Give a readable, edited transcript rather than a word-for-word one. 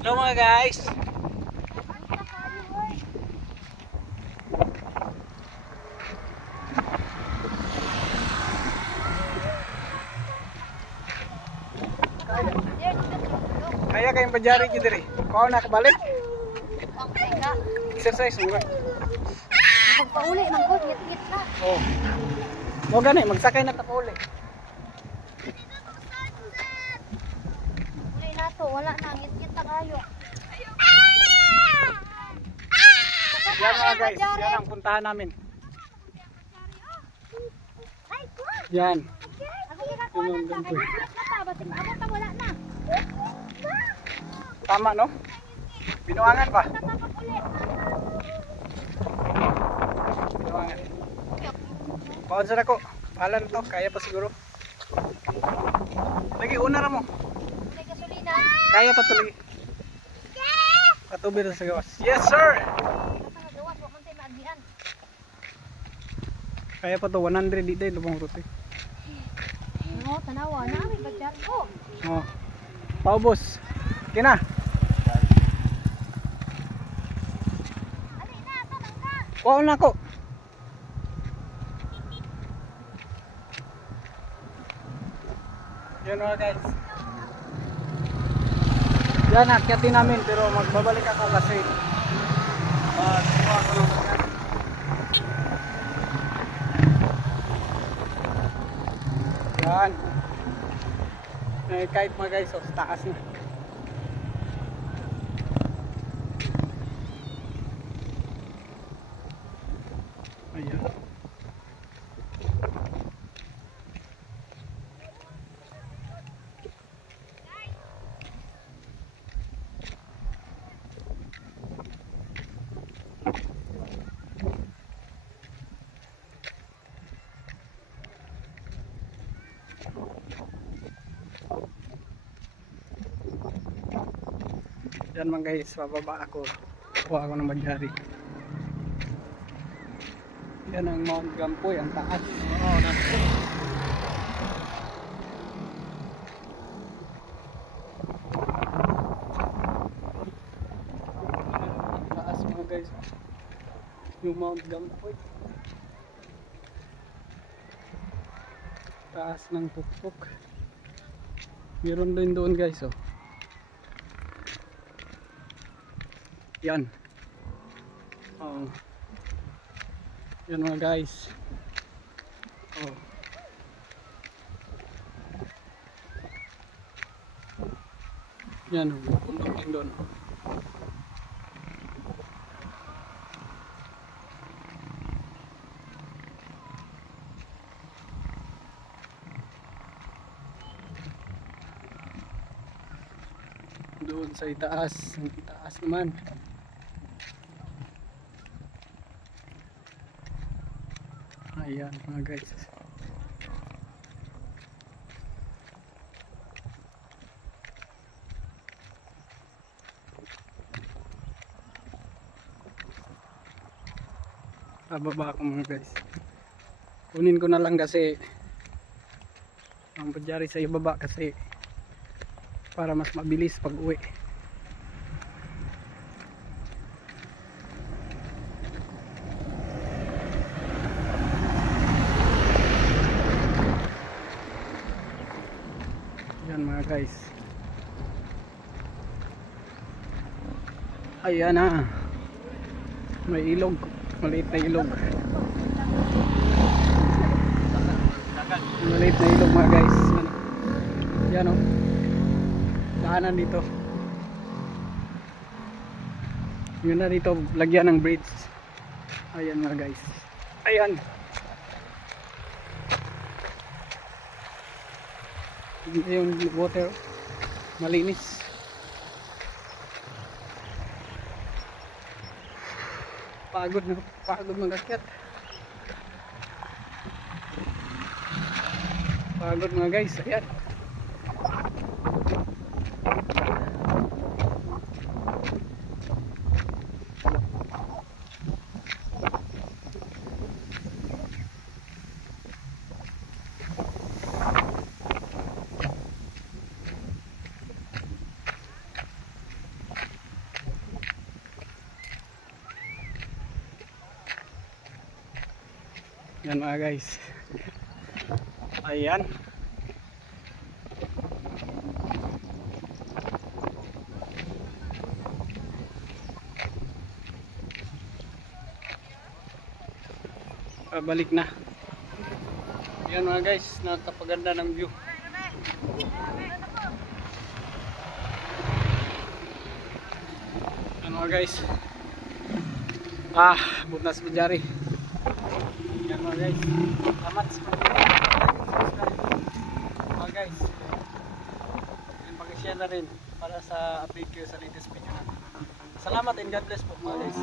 Hello mga guys. Kaya kayong bajari dyan diri. Kau na kabalik? Exercise mo ba? Pagpauli, manggod, ngit-ngit na. Oo. Mo gani, magsakay na tapauli. Uli na to, wala na, ngit-ngit na kayo. Yan mga guys, yan ang puntahan namin. Yan. Ako ginagawa lang sa akin, ngit na pa, bating abot na wala na. Tama no? Binuangan pa. Tatapag uli. Binuangan. Paon sa ako. Pahalan to, kaya pa siguro. Lagi, una na mo. Uli gasolina. Kaya pa to lagi. Patubir sa gawas. Yes sir! Basta nagawas, wag man tayo maagihan. Kaya pa to, 100 di tayo lubang ruti. Oo, tanawa na, may badyar ko. Oh. Paubos. Kina. Ali na, tanang ka. Kuha na ako. Yan mga guys. Yan, akyatin namin pero magbabalik ako kasi kuha ako ng mga. Yan. Kahit mga guys, sa taas na. Ayan. Yan mga guys, bababa ako. Kuha ako ng bagyari. Yan ang Mount Gampoy, ang taas. Oo, nasa. Taas mga guys. Yung Mount Gampoy. Taas ng pukpuk. Meron din doon guys oh. Yan. Oh. Yan mga guys. Oh. Yan, bundok din doon. Doon sa itaas, ang itaas naman. Ayan mga guys. Bababa ako mga guys. Kunin ko na lang kasi ang padyari sa ibaba kasi para mas mabilis pag uwi. Yan mga guys. Ayan na. May ilog. Maliit na ilog. Maliit na ilog mga guys. Yan o. Daanan dito. Yun na dito. Lagyan ng bridge. Ayan mga guys. Ayan. Yung water malinis. Pagod mag-akyat. Pagod mga guys. Ayan. Yan mga guys. Ayan. Balik na. Yan mga guys, nakapaganda ng view. Yan mga guys. Butas Bujari. Yan mga guys. Salamat sa subscribe. Mga guys. Yan, pag-share na rin para sa update kayo sa latest video natin. Salamat and God bless po mga guys.